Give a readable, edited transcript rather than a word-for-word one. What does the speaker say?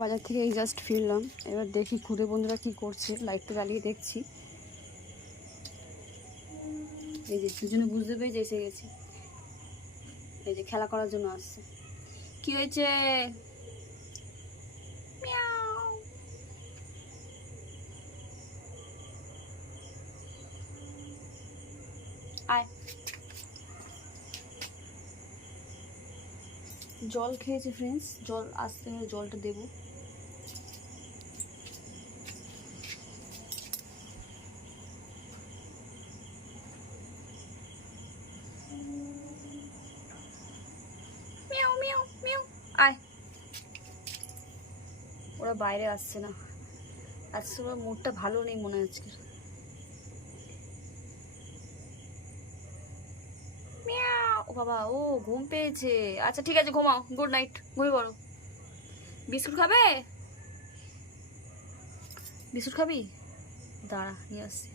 বাজার থেকে এই জাস্ট ফিরলাম, এবার দেখি ঘুরে বন্ধুরা কি করছে। লাইটটা জ্বালিয়ে দেখছি, এই যে দুজনে বুঝতে পেরে এসে গেছি, এই যে খেলা করার জন্য আসছে। কি হয়েছে? আয়, জল খেয়েছে ফ্রেন্ডস, জল আসতে হলে জলটা দেবো। মিয়াও মিয়াও মিয়াও, আয়। ওরা বাইরে আসছে না, আজকে ওর মুডটা ভালো নেই মনে হচ্ছে। ও বাবা, ও ঘুম পেয়েছে। আচ্ছা ঠিক আছে, ঘুমাও, গুড নাইট, ঘুমিয়ে পড়ো। বিস্কুট খাবে? বিস্কুট খাবি? দাঁড়া নিয়ে আসছি।